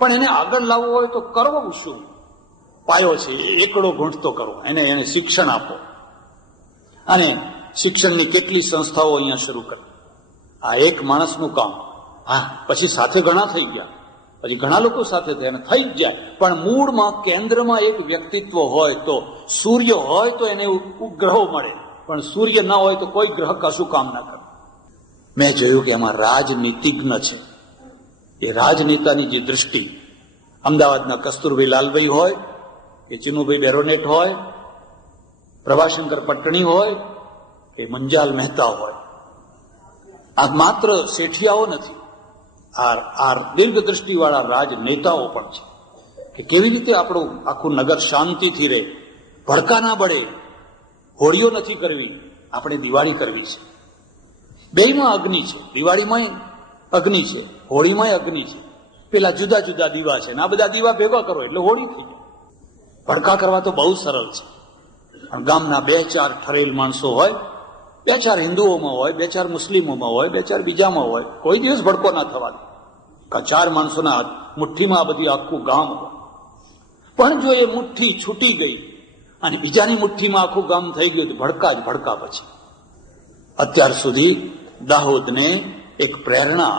પણ એને આગળ લાવવો હોય તો કરવું શું? પાયો છે, એકડો ગૂંથતો કરો, એને શિક્ષણ આપો. અને શિક્ષણની કેટલી સંસ્થાઓ અહીંયા શરૂ કરી. આ એક માણસનું કામ. હા, પછી સાથે ઘણા થઈ ગયા, પછી ઘણા લોકો સાથે થયા, થઈ જ જાય. પણ મૂળમાં કેન્દ્રમાં એક વ્યક્તિત્વ હોય તો, સૂર્ય હોય તો એને ઉપગ્રહો મળે, પણ સૂર્ય ના હોય તો કોઈ ગ્રહ કશું કામ ના કરે. મેં જોયું કે એમાં રાજનીતિજ્ઞ છે. એ રાજનેતાની જે દૃષ્ટિ, અમદાવાદના કસ્તુરભાઈ લાલભાઈ હોય કે ચિનુભાઈ બેરોનેટ હોય, પ્રભાશંકર પટણી હોય કે મંજાલ મહેતા હોય, આ માત્ર શેઠિયાઓ નથી, આ દીર્ઘદ્રષ્ટિવાળા રાજનેતાઓ પણ છે. કે કેવી રીતે આપણું આખું નગર શાંતિથી રહે, ભડકા ના બળે, હોળીઓ નથી કરવી, આપણે દિવાળી કરવી છે. બેયમાં અગ્નિ છે, દિવાળીમાં અગ્નિ છે, હોળીમાં અગ્નિ છે. પેલા જુદા જુદા દીવા છે ને આ બધા દીવા ભેગા કરો એટલે હોળી થઈ જાય. ભડકા કરવા તો બહુ સરળ છે, પણ ગામના 2-4 ઠરેલ માણસો હોય, 2-4 હિન્દુઓમાં હોય, 2-4 મુસ્લિમોમાં હોય, 2-4 બીજામાં હોય, કોઈ દિવસ ભડકો ના થવા દે. 4 માણસોના મુઠ્ઠીમાં આ બધી આખું ગામ હોય. પણ જો એ મુઠ્ઠી છૂટી ગઈ અને બીજાની મુઠ્ઠીમાં આખું ગામ થઈ ગયું તો ભડકા જ ભડકા. પછી અત્યાર સુધી દાહોદને એક પ્રેરણા,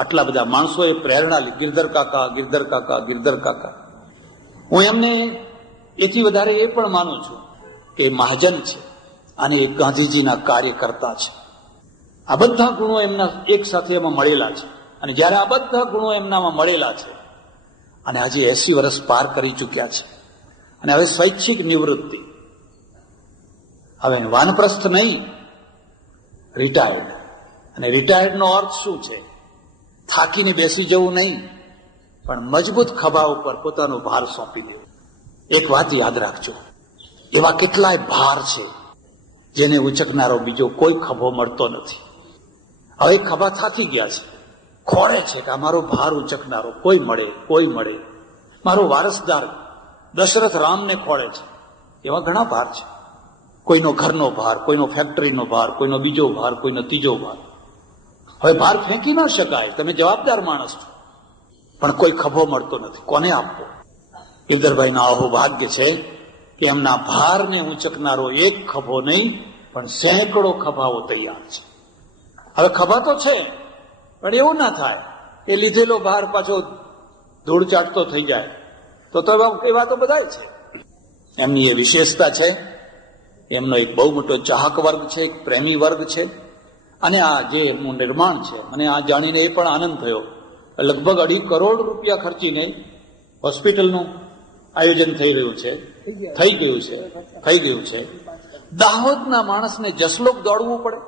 આટલા બધા માણસોએ પ્રેરણા લીધી. ગિરધર કાકા. હું એમને એથી વધારે એ પણ માનું છું કે મહાજન છે અને એ ગાંધીજીના કાર્યકર્તા છે. આ બધા ગુણો એમના એક સાથે એમાં મળેલા છે. અને જ્યારે આ બધા ગુણો એમનામાં મળેલા છે અને આજે 80 વર્ષ પાર કરી ચૂક્યા છે અને હવે સ્વૈચ્છિક નિવૃત્તિ, હવે વાનપ્રસ્થ નહીં, રિટાયર્ડ. અને રિટાયર્ડનો અર્થ શું છે? થાકીને બેસી જવું નહીં, પણ મજબૂત ખભા ઉપર પોતાનો ભાર સોંપી દેવો. એક વાત યાદ રાખજો, એવા કેટલાય ભાર છે જેને ઉચકનારો બીજો કોઈ ખભો મળતો નથી. હવે ખભા થાકી ગયા છે, ખોળે છે કે અમારો ભાર ઉચકનારો કોઈ મળે. મારો વારસદાર દશરથ રામને ખોળે છે. એવા ઘણા ભાર છે. કોઈનો ઘરનો ભાર, કોઈનો ફેક્ટરીનો ભાર, કોઈનો બીજો ભાર, કોઈનો ત્રીજો ભાર. હવે ભાર ફેંકી ના શકાય, તમે જવાબદાર માણસ છો, પણ કોઈ ખભો મળતો નથી. કોને આપવો? ગિરધરભાઈના અહોભાગ્ય છે કે એમના ભારને ઉંચકનારો એક ખભો નહીં, પણ સેંકડો ખભાઓ તૈયાર છે. હવે ખભા તો છે, પણ એવું ના થાય એ લીધેલો ભાર પાછો ધૂળ ચાટતો થઈ જાય તો એવા તો બધા છે. એમની એ વિશેષતા છે. એમનો એક બહુ મોટો ચાહક વર્ગ છે, એક પ્રેમી વર્ગ છે. અને આ જે એમનું નિર્માણ છે, મને આ જાણીને એ પણ આનંદ થયો. લગભગ 2.5 કરોડ રૂપિયા ખર્ચીને હોસ્પિટલનું આયોજન થઈ ગયું છે. દાહોદના માણસને જસલોક દોડવું પડે,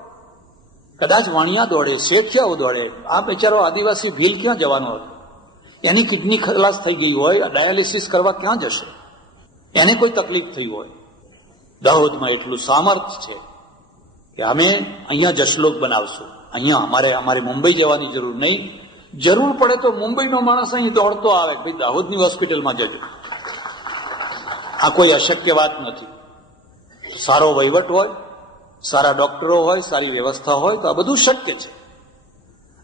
કદાચ વાણિયા દોડે, શેઠિયાઓ દોડે. આ બેચારો આદિવાસી ભીલ ક્યાં જવાનો હતો? એની કિડની ખલાસ થઈ ગઈ હોય, ડાયાલિસિસ કરવા ક્યાં જશે? એને કોઈ તકલીફ થઈ હોય. દાહોદમાં એટલું સામર્થ્ય છે કે અમે અહીંયા જસલોક બનાવશું. અહીંયા અમારે મુંબઈ જવાની જરૂર નહીં. જરૂર પડે તો મુંબઈનો માણસ અહીં દોડતો આવે, ભાઈ દાહોદની હોસ્પિટલમાં જજો. આ કોઈ અશક્ય વાત નથી. સારો વહીવટ હોય, સારા ડોક્ટરો હોય, સારી વ્યવસ્થા હોય તો આ બધું શક્ય છે.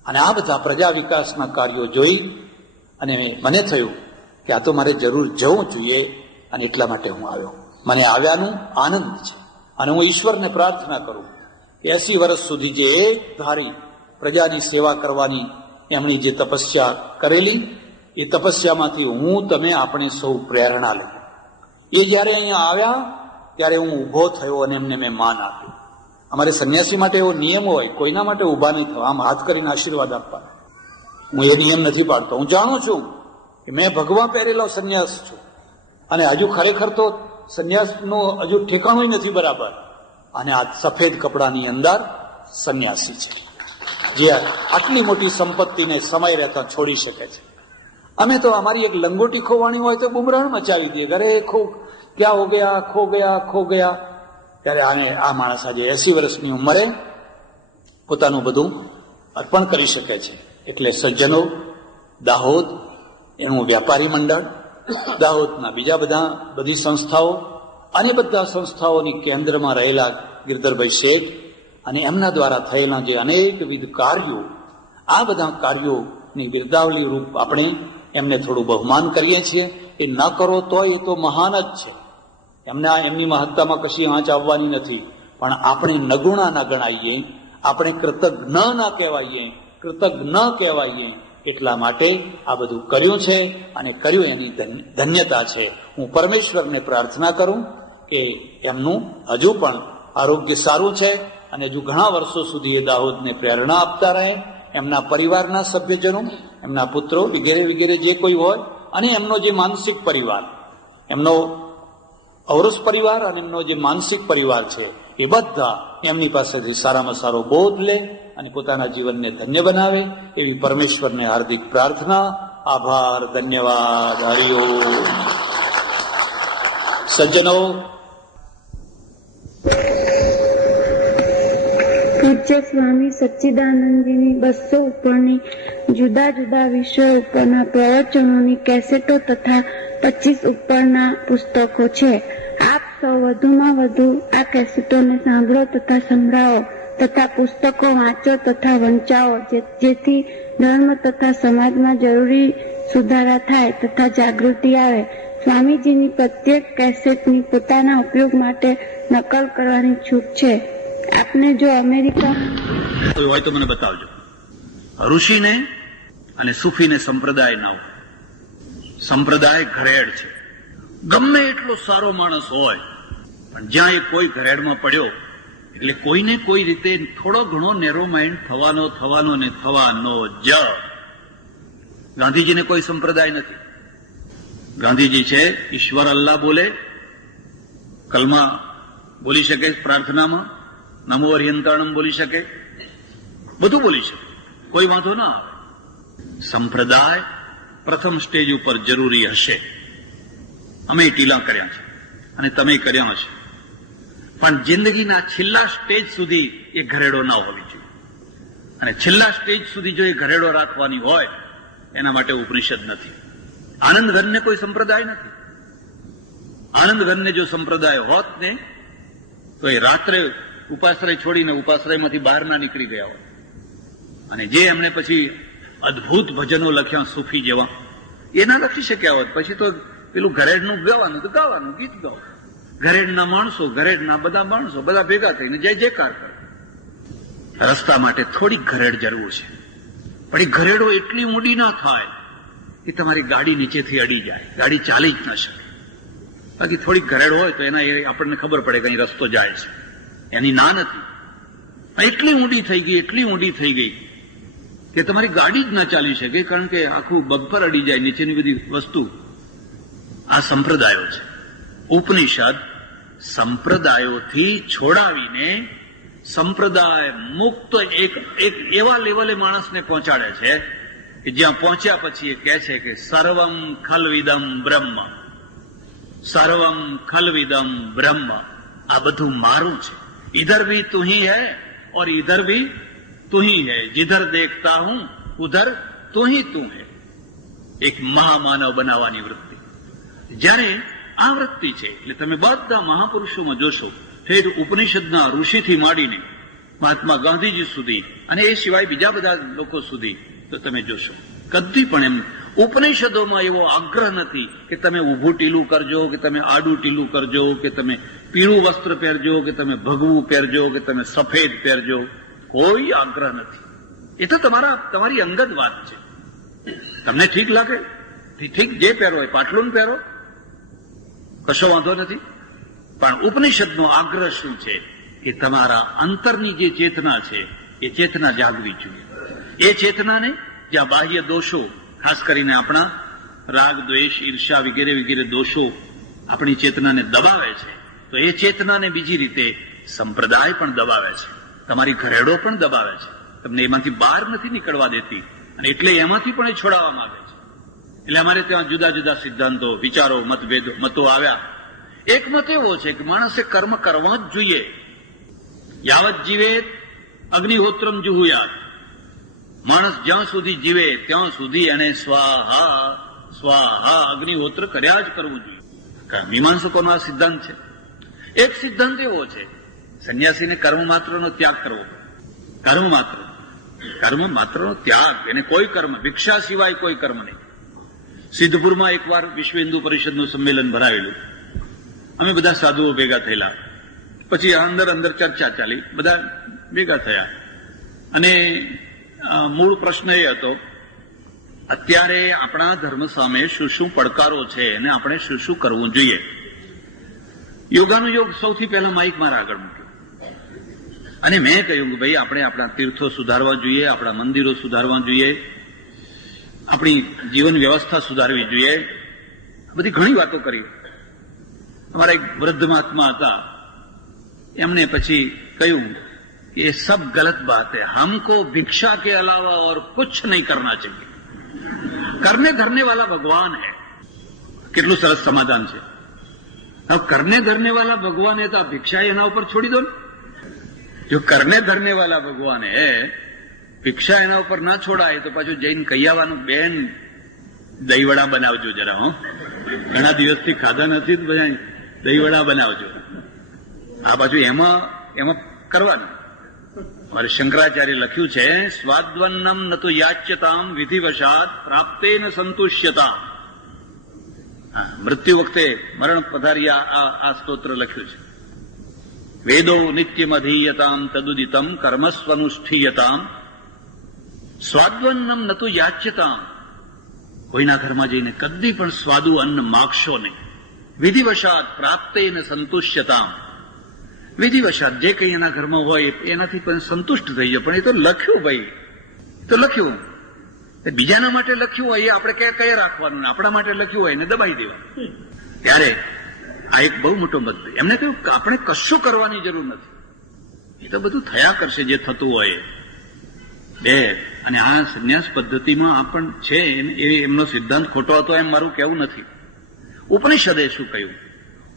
અને આ બધા પ્રજા વિકાસના કાર્યો જોઈ અને મને થયું કે આ તો મારે જરૂર જવું જોઈએ, અને એટલા માટે હું આવ્યો. મને આવ્યાનું આનંદ છે. અને હું ઈશ્વરને પ્રાર્થના કરું કે 80 વર્ષ સુધી જે એક ધારી પ્રજાની સેવા કરવાની એમની જે તપસ્યા કરેલી, એ તપસ્યામાંથી તમે આપણે સૌ પ્રેરણા લઈએ. એ જ્યારે અહીંયા આવ્યા ત્યારે હું ઊભો થયો અને એમને મેં માન આપ્યું. અમારે સંન્યાસી માટે એવો નિયમ હોય, કોઈના માટે ઊભા નહીં થવા, આમ હાથ કરીને આશીર્વાદ આપવા. હું એ નિયમ નથી પાડતો. હું જાણું છું કે મેં ભગવા પહેરેલો સંન્યાસ છું, અને હજુ ખરેખર તો સંન્યાસનું હજુ ઠેકાણું નથી બરાબર. અને આ સફેદ કપડાની અંદર સંન્યાસી છે જે આટલી મોટી સંપત્તિને સમય રહેતા છોડી શકે છે. અમે તો અમારી એક લંગોટી ખોવાણી હોય તો બુમરાણ મચાવી દઈએ, ઘરે ક્યાં ખો ગયા. ત્યારે આ માણસ આજે 80 વર્ષની ઉંમરે પોતાનું બધું અર્પણ કરી શકે છે. એટલે સજ્જનો, દાહોદ એનું વ્યાપારી મંડળ, દાહોદના બીજા બધી સંસ્થાઓ અને બધા સંસ્થાઓની કેન્દ્રમાં રહેલા ગિરધરભાઈ શેઠ અને એમના દ્વારા થયેલા જે અનેકવિધ કાર્યો, આ બધા કાર્યોની બિરદાવલી રૂપ આપણે એમને થોડું બહુમાન કરીએ છીએ. એ ન કરો તો એ તો મહાન જ છે, એમની મહત્તામાં કશી આંચ આવવાની નથી. પણ આપણે નગુણા ના ગણાઈએ, આપણે કૃતજ્ઞ ના કહેવાઈએ, કૃતજ્ઞ કહેવાઈએ. એટલા માટે આ બધું કર્યું છે, અને કર્યું એની ધન્યતા છે. હું પરમેશ્વરને પ્રાર્થના કરું કે એમનું હજુ પણ આરોગ્ય સારું છે, અને હજુ ઘણા વર્ષો સુધી એ દાહોદને પ્રેરણા આપતા રહે. એમના પરિવારના સભ્યજનો, એમના પુત્રો વગેરે વગેરે જે કોઈ હોય, અને એમનો જે માનસિક પરિવાર, એમનો ઔરસ પરિવાર અને એમનો જે માનસિક પરિવાર છે, એ બધા એમની પાસેથી સારામાં સારો બોધ લે અને પોતાના જીવનને ધન્ય બનાવે, એવી પરમેશ્વરને હાર્દિક પ્રાર્થના. આભાર, ધન્યવાદ, હરિઓમ. સજ્જનો, પૂજ્ય સ્વામી સચ્ચિદાનંદજીની 200 ઉપરની જુદા જુદા વિષયો ઉપરના પ્રવચનોની કેસેટો તથા 25 ઉપરના પુસ્તકો છે. આપ સૌ વધુમાં વધુ આ કેસેટોને સાંભળો તથા સંભળાવો તથા પુસ્તકો વાંચો તથા વંચાવો, જેથી ધર્મ તથા સમાજમાં જરૂરી સુધારા થાય તથા જાગૃતિ આવે. સ્વામીજીની પ્રત્યેક કેસેટની પોતાના ઉપયોગ માટે નકલ કરવાની છૂટ છે. આપને જો અમેરિકા હોય તો મને બતાવજો. ઋષિને અને સૂફીને સંપ્રદાય ન હોય. સંપ્રદાય ઘરેડ છે. ગમે એટલો સારો માણસ હોય, પણ જ્યાં એ કોઈ ઘરેડમાં પડ્યો એટલે કોઈને કોઈ રીતે થોડો ઘણો નેરો માઇન્ડ થવાનો ને થવાનો જ. ગાંધીજીને કોઈ સંપ્રદાય નથી. ગાંધીજી છે ઈશ્વર અલ્લાહ બોલે, કલમા બોલી શકે, પ્રાર્થનામાં નમો અરિયંતાણમ બોલી શકે, બધું બોલી શકે, કોઈ વાંધો ના આવે. સંપ્રદાય પ્રથમ સ્ટેજ ઉપર જરૂરી હશે. અમે ટીલા કર્યા છે અને તમે કર્યા હશે, પણ જિંદગીના છેલ્લા સ્ટેજ સુધી એ ઘરેડો ના હોવી જોઈએ. અને છેલ્લા સ્ટેજ સુધી જો એ ઘરેડો રાખવાની હોય, એના માટે ઉપનિષદ નથી. આનંદઘનને કોઈ સંપ્રદાય નથી. આનંદઘનને જો સંપ્રદાય હોત ને તો એ રાત્રે ઉપાશ્રય છોડીને ઉપાશ્રયમાંથી બહાર ના નીકળી ગયા હોય. અને જે એમણે પછી અદભુત ભજનો લખ્યા સૂફી જેવા, એ ના લખી શક્યા હોત. પછી તો પેલું ઘરેડનું ગાવાનું તો ગાવાનું, ગીત ગાવ. ઘરેડના માણસો, ઘરેડના બધા માણસો બધા ભેગા થઈને જય જયકાર કરે. રસ્તા માટે થોડીક ઘરેડ જરૂર છે, પણ એ ઘરેડો એટલી ઊંડી ના થાય કે તમારી ગાડી નીચેથી અડી જાય, ગાડી ચાલી જ ના શકે. બાકી થોડીક ઘરેડ હોય તો એના આપણને ખબર પડે કે અહીં રસ્તો જાય છે. એની ના નથી. એટલી ઊંડી થઈ ગઈ કે તમારી ગાડી જ ના ચાલી શકે, કારણ કે આખું બમ્પર અડી જાય, નીચેની બધી વસ્તુ. આ સંપ્રદાયો છે. ઉપનિષદ સંપ્રદાયોથી છોડાવીને સંપ્રદાય મુક્ત એક એવા લેવલે માણસને પહોંચાડે છે કે જ્યાં પહોંચ્યા પછી એ કહે છે કે સર્વમ ખલવિદમ બ્રહ્મ, સર્વમ ખલવિદમ બ્રહ્મ. આ બધું મારું છે. इधर भी तू ही है और इधर भी तू ही है, जिधर देखता हूं उधर तू है. એક મહામાનવ બનાવવાની વૃત્તિ. જ્યારે આ વૃત્તિ છે એટલે તમે બધા મહાપુરુષોમાં જોશો, ઠેઠ ઉપનિષદના ઋષિથી માંડીને મહાત્મા ગાંધીજી સુધી અને એ સિવાય બીજા બધા લોકો સુધી તો તમે જોશો કદી પણ એમ ઉપનિષદોમાં એવો આગ્રહ નથી કે તમે ઊભું ટીલું કરજો, કે તમે આડું ટીલું કરજો, કે તમે પીળું વસ્ત્ર પહેરજો, કે તમે ભગવું પહેરજો, કે તમે સફેદ પહેરજો. કોઈ આગ્રહ નથી. એ તો તમારી અંગત વાત છે. તમને ઠીક લાગે ઠીક, જે પહેરો હોય પાટલું પહેરો, કશો વાંધો નથી. પણ ઉપનિષદનો આગ્રહ શું છે કે તમારા અંતરની જે ચેતના છે એ ચેતના જાગવી જોઈએ. એ ચેતનાને જ્યાં બાહ્ય દોષો, ખાસ કરીને આપણા રાગ, દ્વેષ, ઈર્ષા વગેરે વગેરે દોષો આપણી ચેતનાને દબાવે છે, તો એ ચેતનાને બીજી રીતે સંપ્રદાય પણ દબાવે છે, તમારી ઘરેડો પણ દબાવે છે. તમને એમાંથી બહાર નથી નીકળવા દેતી, અને એટલે એમાંથી પણ એ છોડાવવા માંગે છે. એટલે અમારે ત્યાં જુદા જુદા સિદ્ધાંતો, વિચારો, મતો આવ્યા. એક મત એવો છે કે માણસે કર્મ કરવા જ જોઈએ. યાવત જીવે અગ્નિહોત્રમ જુહુયાત. માણસ જ્યાં સુધી જીવે ત્યાં સુધી એને સ્વાહા સ્વાહા અગ્નિહોત્ર કર્યા જ કરવું જોઈએ. મીમાંસકોનો આ સિદ્ધાંત છે. એક સિદ્ધાંત એવો છે સંન્યાસીને કર્મ માત્રનો ત્યાગ કરવો. કર્મ માત્રનો ત્યાગ, એને કોઈ કર્મ, ભિક્ષા સિવાય કોઈ કર્મ નહીં. સિદ્ધપુરમાં એકવાર વિશ્વ હિન્દુ પરિષદનું સંમેલન ભરાયેલું. અમે બધા સાધુઓ ભેગા થયેલા. પછી અંદર ચર્ચા ચાલી, બધા ભેગા થયા અને મૂળ પ્રશ્ન એ હતો, અત્યારે આપણા ધર્મ સામે શું શું પડકારો છે અને આપણે શું શું કરવું જોઈએ. યોગાનુયોગ સૌથી પહેલા માઇક મારા આગળ મૂક્યો અને મેં કહ્યું કે ભાઈ આપણે આપણા તીર્થો સુધારવા જોઈએ, આપણા મંદિરો સુધારવા જોઈએ, આપણી જીવન વ્યવસ્થા સુધારવી જોઈએ. બધી ઘણી વાતો કરી. અમારા એક વૃદ્ધ મહાત્મા હતા, એમને પછી કહ્યું કે ये सब गलत बात है, हमको भिक्षा के अलावा और कुछ नहीं करना चाहिए, करने धरने वाला भगवान है. કેટલું સરસ સમાધાન છે. હવે કરને ધરને વાલા ભગવાન હે તો આ ભિક્ષા એના ઉપર છોડી દો ને. જો કરને ધરને વાલા ભગવાન હે, ભિક્ષા એના ઉપર ના છોડાય તો પાછું જઈને કહી આવવાનું, બેન દહીંવડા બનાવજો જરા, હો ઘણા દિવસથી ખાધા નથી, બધા દહીંવડા બનાવજો. આ પાછું એમાં કરવાનું. મારે શંકરાચાર્ય લખ્યું છે, સ્વાદ્વન્નમ ન તો યાચ્યતામ વિધિવશાત પ્રાપ્તેન સંતુષ્યતા. મૃત્યુ વખતે મરણ પધારી આ સ્તોત્ર લખ્યું છે. વેદો નિત્યમ અધીયતામ તદુદિતમ કર્મસ્વનુષ્ઠીયતામ સ્વાદ્વન્નમ ન તો યાચ્યતામ. કોઈના ઘરમાં જઈને કદી પણ સ્વાદુ અન્ન માગશો નહીં. વિધિવશાત પ્રાપ્તેન સંતુષ્યતામ. વિધિવશાત જે કંઈ એના ઘરમાં હોય એનાથી પણ સંતુષ્ટ થઈ જાય. પણ એ તો લખ્યું ભાઈ, તો લખ્યું. બીજાના માટે લખ્યું હોય એ આપણે કયા રાખવાનું, ને આપણા માટે લખ્યું હોય એને દબાઈ દેવાનું. ત્યારે આ એક બહુ મોટો મતભેદ. એમને કહ્યું કે આપણે કશું કરવાની જરૂર નથી, એ તો બધું થયા કરશે જે થતું હોય. અને આ સંન્યાસ પદ્ધતિમાં આ પણ છે, એ એમનો સિદ્ધાંત ખોટો હતો એમ મારું કહેવું નથી. ઉપનિષદે શું કહ્યું?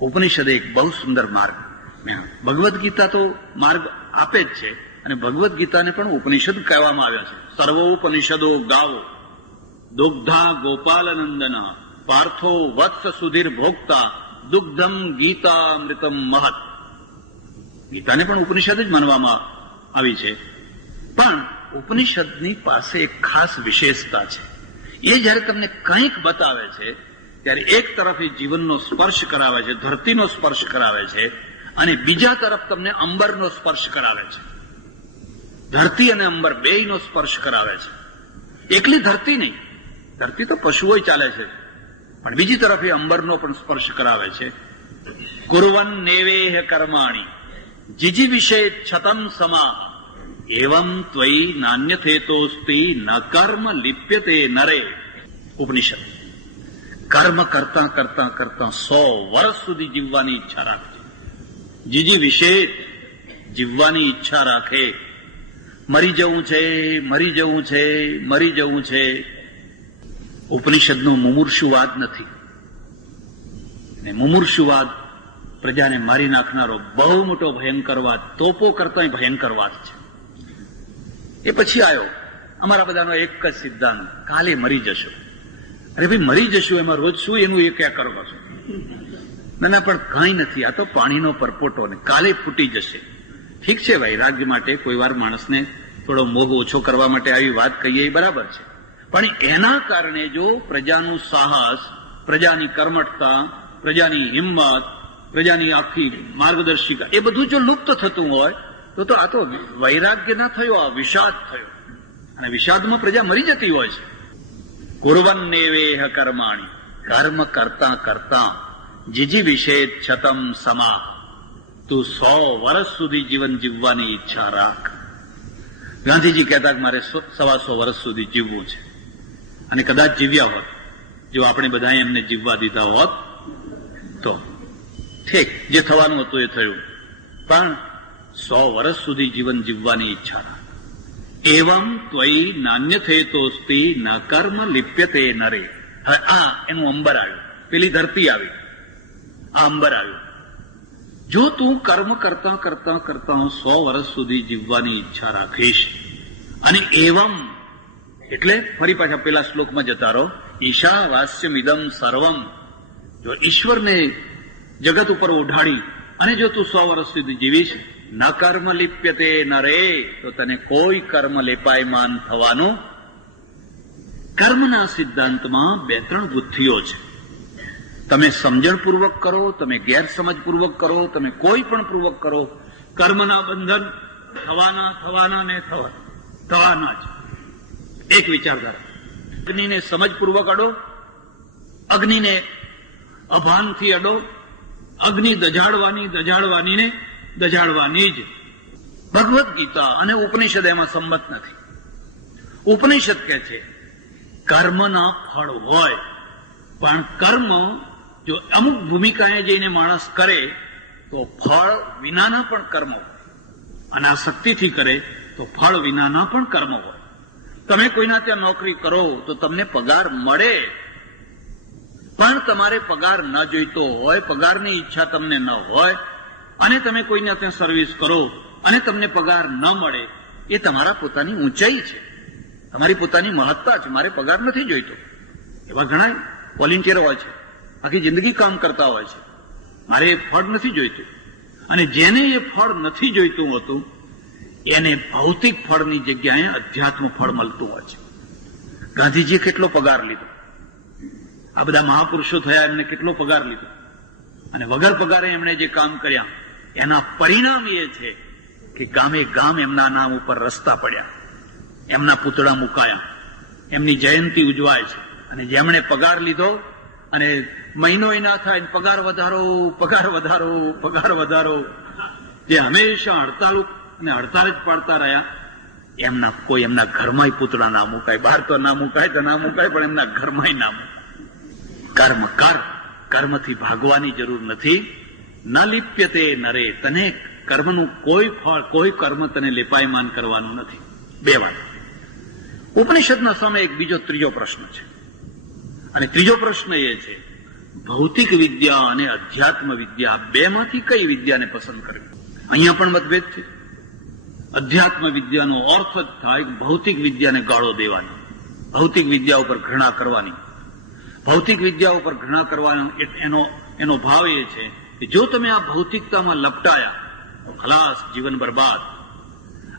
ઉપનિષદે એક બહુ સુંદર માર્ગ, ભગવદ્ ગીતા તો માર્ગ આપે જ છે, અને ભગવદ્ ગીતાને પણ ઉપનિષદ કહેવામાં આવ્યા છે. સર્વોપનિષદો ગાવો દુગ્ધા ગોપાલનંદન પાર્થો વત્સ સુધીર ભોગતા દુગ્ધમ ગીતામૃતમ મહત. ગીતાને પણ ઉપનિષદ જ માનવામાં આવી છે. પણ ઉપનિષદની પાસે એક ખાસ વિશેષતા છે. એ જયારે તમને કંઈક બતાવે છે ત્યારે એક તરફ એ જીવનનો સ્પર્શ કરાવે છે, ધરતીનો સ્પર્શ કરાવે છે, અને બીજા તરફ તમને અંબરનો સ્પર્શ કરાવે છે. ધરતી અને અંબર બેયનો સ્પર્શ કરાવે છે. એકલી ધરતી નહીં, ધરતી તો પશુઓ ચાલે છે, પણ બીજી તરફ એ અંબરનો પણ સ્પર્શ કરાવે છે. કુર્વન નેવેહ કર્માણી જીજી વિશે છતમ સમા એવમ ત્વયી નાન્યથેતોસ્તિ ન કર્મ લિપ્યતે નરે. ઉપનિષદ. કર્મ કરતા કરતા કરતા 100 વર્ષ સુધી જીવવાની ઈચ્છા રાખે. જીજી વિશે જીવવાની ઈચ્છા રાખે. મરી જવું છે, મરી જવું છે, મરી જવું છે. ઉપનિષદનો મુમૂર્ષુવાદ નથી. ને મુમૂર્ષુવાદ પ્રજાને મારી નાખનારો બહુ મોટો ભયંકરવાદ, તોપો કરતા ભયંકરવાદ છે. એ પછી આવ્યો અમારા બધાનો એક જ સિદ્ધાંત, કાલે મરી જશો. અરે ભાઈ મરી જશું એમાં રોજ શું એનું એ ક્યાં કરો છો? ના પણ કઈ નથી, આ તો પાણીનો પરપોટો ને કાલે ફૂટી જશે. ઠીક છે, વૈરાગ્ય માટે કોઈ વાર માણસને થોડો મોહ ઓછો કરવા માટે આવી વાત કહીએ એ બરાબર છે. પણ એના કારણે જો પ્રજાનું સાહસ, પ્રજાની કર્મઠતા, પ્રજાની હિંમત, પ્રજાની આખી માર્ગદર્શિકા એ બધું જો લુપ્ત થતું હોય તો આ તો વૈરાગ્ય ના થયો, આ વિષાદ થયો. અને વિષાદમાં પ્રજા મરી જતી હોય છે. કુર્વન નેવેહ કર્માણી, કર્મ કરતા કરતા જીજી વિશે છતમ સમા, તું 100 વર્ષ સુધી જીવન જીવવાની ઈચ્છા રાખ. ગાંધીજી કહેતા કે મારે 125 વર્ષ સુધી જીવવું છે. અને કદાચ જીવ્યા હોત, જો આપણે બધાએ એમને જીવવા દીધા હોત તો ઠીક, જે થવાનું હતું એ થયું. પણ 100 વર્ષ સુધી જીવન જીવવાની ઈચ્છા રાખ. એવમ ત્વયી નાન્યથેતોસ્તિ ન કર્મ લિપ્યતે નરે. હવે આ એનું અંબર આવ્યું, પેલી ધરતી આવી, આ અંબર આવ્યું. જો તું કર્મ કરતા કરતા કરતા 100 વર્ષ સુધી જીવવાની ઈચ્છા રાખીશ, અને એવમ એટલે ફરી પાછા પેલા શ્લોકમાં જતા રહો, ઈશા વાસ્યમિદમ સર્વમ. જો ઈશ્વરને જગત ઉપર ઉઢાડી અને જો તું 100 વર્ષ સુધી જીવીશ, ન કર્મ લિપ્યતે નરે, તો તને કોઈ કર્મ લેપાયમાન થવાનું કર્મના સિદ્ધાંતમાં 2-3 ગુથ્થીઓ છે. તમે સમજણપૂર્વક કરો, તમે ગેરસમજપૂર્વક કરો, તમે કોઈ પણ પૂર્વક કરો, કર્મના બંધન થવાના ને થવાના જ. એક વિચારધારા. અગ્નિને સમજપૂર્વક અડો, અગ્નિને અભાનથી અડો, અગ્નિ દજાડવાની જ. ભગવદ્ ગીતા અને ઉપનિષદ એમાં સંમત નથી. ઉપનિષદ કહે છે કર્મના ફળ હોય, પણ કર્મ જો અમુક ભૂમિકાએ જઈને માણસ કરે તો ફળ વિનાના પણ કર્મ હોય, અનાસક્તિથી કરે તો ફળ વિનાના પણ કર્મ હોય. તમે કોઈના ત્યાં નોકરી કરો તો તમને પગાર મળે, પણ તમારે પગાર ન જોઈતો હોય, પગારની ઈચ્છા તમને ન હોય, અને તમે કોઈના ત્યાં સર્વિસ કરો અને તમને પગાર ન મળે, એ તમારા પોતાની ઊંચાઈ છે, તમારી પોતાની મહત્તા છે. મારે પગાર નથી જોઈતો, એવા ઘણા વોલેન્ટિયર હોય છે, આખી જિંદગી કામ કરતા હોય છે, મારે એ ફળ નથી જોઈતું. અને જેને એ ફળ નથી જોઈતું હોતું એને ભૌતિક ફળની જગ્યાએ અધ્યાત્મ ફળ મળતું હોય છે. ગાંધીજીએ કેટલો પગાર લીધો, આ બધા મહાપુરુષો થયા એમને કેટલો પગાર લીધો, અને વગર પગારે એમણે જે કામ કર્યા એના પરિણામ એ છે કે ગામે ગામ એમના નામ ઉપર રસ્તા પડ્યા, એમના પૂતળા મુકાયા, એમની જયંતિ ઉજવાય છે. અને જેમણે પગાર લીધો અને મહિનો ના થાય પગાર વધારો, જે હંમેશા હડતાલ જ પાડતા રહ્યા, એમના ઘરમાં પૂતળા ના મુકાય, બહાર તો ના મુકાય પણ એમના ઘરમાં ના મુકાય. કર્મથી ભાગવાની જરૂર નથી. ન લિપ્યતે નરે, તને કર્મનું કોઈ ફળ, કોઈ કર્મ તને લેપાયમાન કરવાનું નથી. 2 વાત. ઉપનિષદના સામે એક ત્રીજો પ્રશ્ન છે, અને ત્રીજો પ્રશ્ન એ છે ભૌતિક વિદ્યા અને અધ્યાત્મ વિદ્યા બેમાંથી કઈ વિદ્યાને પસંદ કરવી. અહીંયા પણ મતભેદ છે. અધ્યાત્મ વિદ્યાનો અર્થ જ થાય ભૌતિક વિદ્યાને ગાળો દેવાની, ભૌતિક વિદ્યા ઉપર ઘૃણા કરવાની. ભૌતિક વિદ્યા ઉપર ઘૃણા કરવાનો એનો ભાવ એ છે કે જો તમે આ ભૌતિકતામાં લપટાયા તો ખલાસ, જીવન બરબાદ.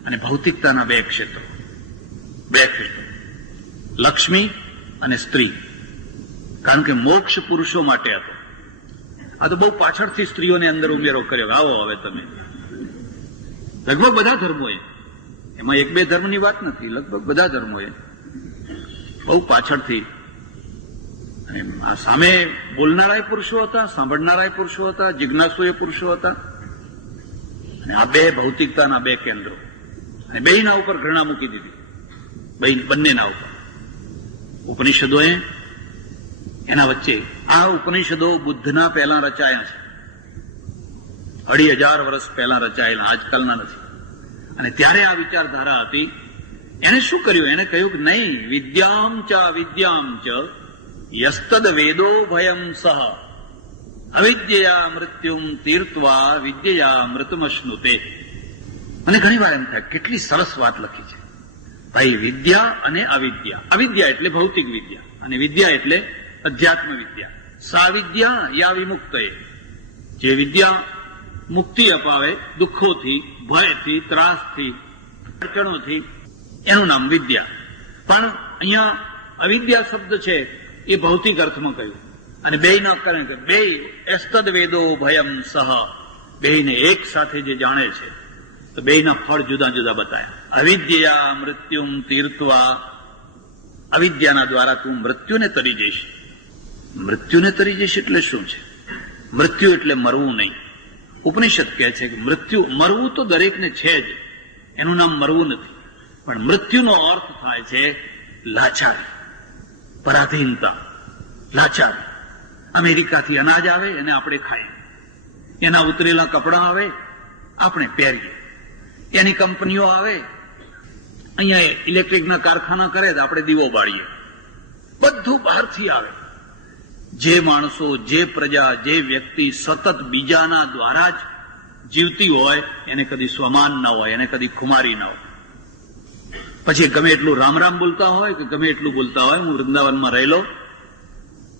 અને ભૌતિકતાના 2 ક્ષેત્રો, લક્ષ્મી અને સ્ત્રી. કારણ કે મોક્ષ પુરુષો માટે હતો. આ તો બહુ પાછળથી સ્ત્રીઓને અંદર ઉમેરો કર્યો. આવો હવે તમે, લગભગ બધા ધર્મોએ, એમાં 1-2 ધર્મની વાત નથી, લગભગ બધા ધર્મોએ બહુ પાછળથી. આ સામે બોલનારાય પુરુષો હતા, સાંભળનારાય પુરુષો હતા, જિજ્ઞાસુએ પુરુષો હતા, અને આ 2 ભૌતિકતાના 2 કેન્દ્રો, અને બેયના ઉપર ઘૃણા મૂકી દીધી, બંનેના ઉપર. ઉપનિષદોએ એના વચ્ચે, આ ઉપનિષદો બુદ્ધના પહેલા રચાયેલા છે, 2500 વર્ષ પહેલા રચાયેલા, આજકાલના નથી. અને ત્યારે આ વિચારધારા હતી. એને શું કર્યું? એને કહ્યું કે નહીં, વિદ્યામ ચ અવિદ્યામ ચ યસ્તદ વેદો ભયમ સહ અવિદ્યયા મૃત્યુમ તીર્ત્વા વિદ્યયા મૃતમશ્નુતે. મને ઘણી વાર એમ થાય કેટલી સરસ વાત લખી છે ભાઈ. વિદ્યા અને અવિદ્યા, અવિદ્યા એટલે ભૌતિક વિદ્યા અને વિદ્યા એટલે અધ્યાત્મ વિદ્યા. સા વિદ્યા યા વિમુક્તએ, જે વિદ્યા મુક્તિ અપાવે દુઃખોથી, ભયથી, ત્રાસથી, અડચણોથી, એનું નામ વિદ્યા. પણ અહીંયા અવિદ્યા શબ્દ છે એ ભૌતિક અર્થમાં કહ્યું. અને બેયના કારણ કે બે એસ્તદ વેદો ભયમ સહ, બેયને એક સાથે જે જાણે છે તો બેયના ફળ જુદા જુદા બતાવ્યા. અવિદ્યા મૃત્યુમ તીર્ત્વા, અવિદ્યાના દ્વારા તું મૃત્યુને તરી જઈશ. મૃત્યુને તરી જઈશ એટલે શું છે? મૃત્યુ એટલે મરવું નહીં. ઉપનિષદ કહે છે કે મૃત્યુ, મરવું તો દરેકને છે જ, એનું નામ મરવું નથી. પણ મૃત્યુનો અર્થ થાય છે લાચારી, પરાધીનતા, લાચારી. અમેરિકાથી અનાજ આવે એને આપણે ખાઈએ, એના ઉતરેલા કપડાં આવે આપણે પહેરીએ, એની કંપનીઓ આવે અહીંયા ઇલેક્ટ્રિકના કારખાના કરે તો આપણે દીવો બાળીએ. બધું બહારથી આવે. જે માણસો, જે પ્રજા, જે વ્યક્તિ સતત બીજાના દ્વારા જ જીવતી હોય એને કદી સ્વમાન ના હોય, એને કદી ખુમારી ના હોય. પછી ગમે એટલું રામ રામ બોલતા હોય કે ગમે એટલું બોલતા હોય. હું વૃંદાવનમાં રહેલો,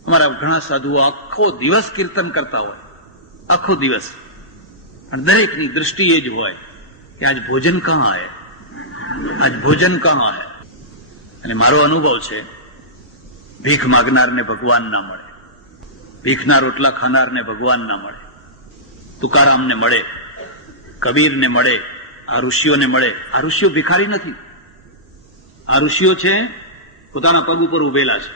અમારા ઘણા સાધુઓ આખો દિવસ કીર્તન કરતા હોય, આખો દિવસ. અને દરેકની દ્રષ્ટિ એ જ હોય કે આજ ભોજન કહા હૈ, આજ ભોજન કહા હૈ. અને મારો અનુભવ છે ભીખ માગનારને ભગવાન ના મળે, ભીખના રોટલા ખાનારને ભગવાન ના મળે, તુકારામને મળે, કબીરને મળે, આ ઋષિઓને મળે. આ ઋષિઓ ભિખારી નથી. આ ઋષિઓ છે પોતાના પગ ઉપર ઉભેલા છે,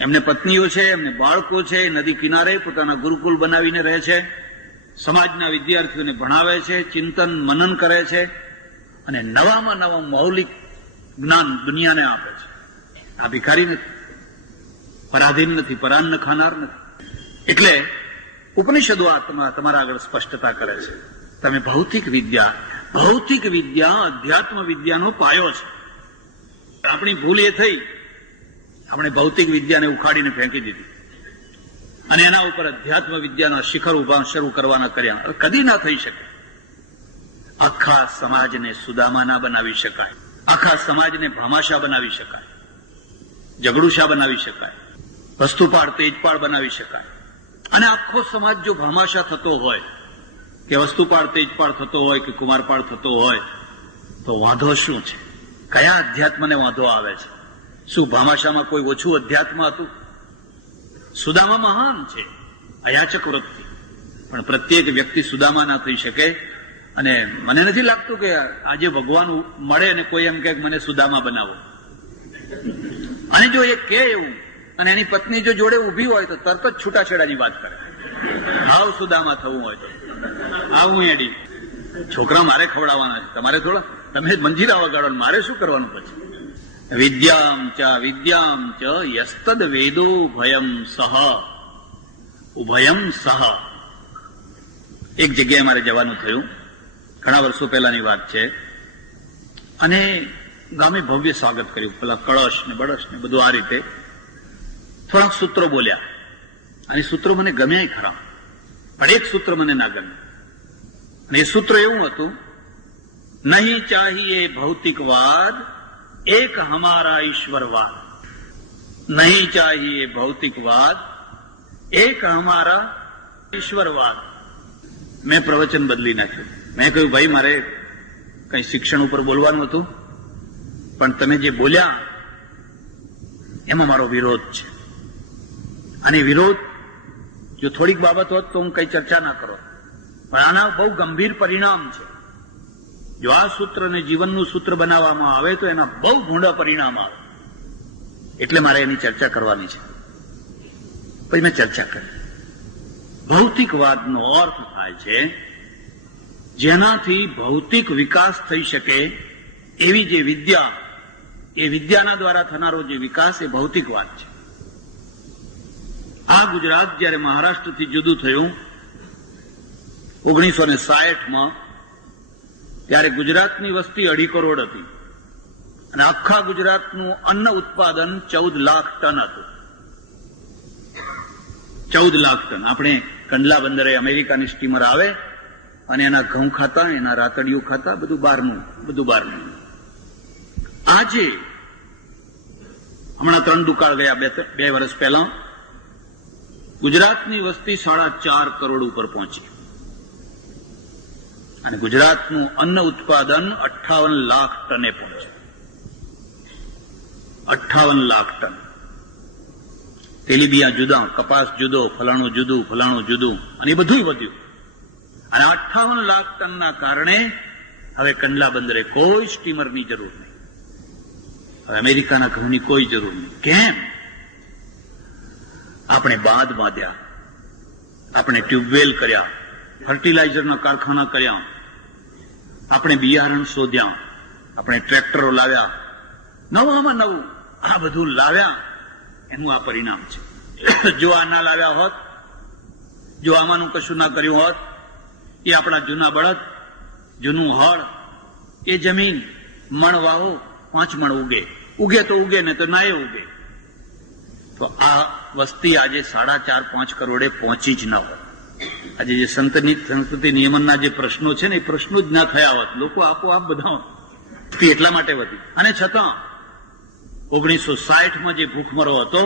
એમને પત્નીઓ છે, એમને બાળકો છે, નદી કિનારે પોતાના ગુરુકુલ બનાવીને રહે છે, સમાજના વિદ્યાર્થીઓને ભણાવે છે, ચિંતન મનન કરે છે અને નવામાં નવા મૌલિક જ્ઞાન દુનિયાને આપે છે. આ ભિખારી નથી, પરાધીન નથી, પરાન્ન ખાનાર નથી. એટલે ઉપનિષદો આ તમારા આગળ સ્પષ્ટતા કરે છે. તમે ભૌતિક વિદ્યા અધ્યાત્મ વિદ્યાનો પાયો છે. આપણી ભૂલ એ થઈ, આપણે ભૌતિક વિદ્યાને ઉખાડીને ફેંકી દીધી અને એના ઉપર અધ્યાત્મ વિદ્યાના શિખર ઉભા શરૂ કરવાના કર્યા. કદી ના થઈ શકે. આખા સમાજને સુદામા ના બનાવી શકાય, આખા સમાજને ભામાશા બનાવી શકાય, ઝઘડુશા બનાવી શકાય, વસ્તુપાળ તેજપાળ બનાવી શકાય. અને આખો સમાજ જો ભામાશા થતો હોય કે વસ્તુપાળ તેજપાળ થતો હોય કે કુમારપાળ થતો હોય તો વાંધો શું છે? કયા અધ્યાત્મને વાંધો આવે છે? શું ભામાશામાં કોઈ ઓછું અધ્યાત્મ હતું? સુદામા મહાન છે અયાચક વૃત્તિ, પણ પ્રત્યેક વ્યક્તિ સુદામા ના થઈ શકે. અને મને નથી લાગતું કે આજે ભગવાન મળે અને કોઈ એમ કે મને સુદામા બનાવો. અને જો એ કે એવું અને એની પત્ની જો જોડે ઉભી હોય તો તરત જ છૂટાછેડાની વાત કરે. હાવ સુદામા થવું હોય તો આવું એડી છોકરા મારે ખવડાવવાના છે, તમારે થોડા, તમે મંજીરા વગાડો, મારે શું કરવાનું પછી? વિદ્યામ ચ યસ્તદ વેદો ઉભયમ સહ. એક જગ્યાએ મારે જવાનું થયું, ઘણા વર્ષો પહેલાની વાત છે, અને ગામે ભવ્ય સ્વાગત કર્યું. પેલા કળશ ને બળશ ને બધું આ રીતે થોડાક સૂત્રો બોલ્યા, અને સૂત્રો મને ગમ્યા ખરા, પણ એક સૂત્ર મને ના ગમ્યું. અને એ સૂત્ર એવું હતું, નહીં ચાહીએ ભૌતિકવાદ, એક હમારા ઈશ્વરવાદ. નહીં ચાહીએ ભૌતિકવાદ, એક હમારા ઈશ્વરવાદ. મેં પ્રવચન બદલી નાખ્યું. મેં કહ્યું, ભાઈ મારે કઈ શિક્ષણ ઉપર બોલવાનું હતું, પણ તમે જે બોલ્યા એમાં મારો વિરોધ છે. અને વિરોધ જો થોડીક બાબત હોત તો હું કઈ ચર્ચા ના કરો, પણ આના બહુ ગંભીર પરિણામ છે. જો આ સૂત્રને જીવનનું સૂત્ર બનાવવામાં આવે તો એના બહુ ભૂંડા પરિણામ આવે. એટલે મારે એની ચર્ચા કરવાની છે. પછી મેં ચર્ચા કરી. ભૌતિકવાદનો અર્થ થાય છે જેનાથી ભૌતિક વિકાસ થઈ શકે એવી જે વિદ્યા, એ વિદ્યાના દ્વારા થનારો જે વિકાસ એ ભૌતિકવાદ છે. આ ગુજરાત જયારે મહારાષ્ટ્રથી જુદું થયું 1960માં, ત્યારે ગુજરાતની વસ્તી 2.5 કરોડ હતી અને આખા ગુજરાતનું અન્ન ઉત્પાદન 14 લાખ ટન હતું. 14 લાખ ટન. આપણે કંડલા બંદરે અમેરિકાની સ્ટીમર આવે અને એના ઘઉં ખાતા, એના રાતડિયું ખાતા, બધું બહારનું. આજે હમણાં 3 દુકાળ ગયા 2 વર્ષ પહેલા, ગુજરાતની વસ્તી 4.5 કરોડ ઉપર પહોંચી અને ગુજરાતનું અન્ન ઉત્પાદન 58 લાખ ટને પહોંચ્યું. 58 લાખ ટન. તેલીબિયા જુદા, કપાસ જુદો, ફલાણું જુદું, અને એ બધું વધ્યું. અને 58 લાખ ટનના કારણે હવે કંડલા બંદરે કોઈ સ્ટીમરની જરૂર નહીં, હવે અમેરિકાના ઘઉંની કોઈ જરૂર નહીં. કેમ? આપણે બાંધ બાંધ્યા, આપણે ટ્યુબવેલ કર્યા, ફર્ટિલાઇઝરના કારખાના કર્યા, આપણે બિયારણ શોધ્યા, આપણે ટ્રેક્ટરો લાવ્યા, નવામાં નવું આ બધું લાવ્યા. એનું આ પરિણામ છે. જો આ ના લાવ્યા હોત, જો આમાંનું કશું ના કર્યું હોત, એ આપણા જૂના બળદ, જૂનું હળ, એ જમીન મણ વાવો 5 મણ ઉગે તો ઉગે ને તો ના એ ઉગે. તો આ વસ્તી આજે 4.5-5 કરોડે પહોંચી જ ના હોય. આજે જે સંસ્કૃતિ નિયમનના જે પ્રશ્નો છે ને, એ પ્રશ્નો જ ના થયા હોત, લોકો આપોઆપ બધા એટલા માટે વધી. અને છતાં 1960માં જે ભૂખમરો હતો,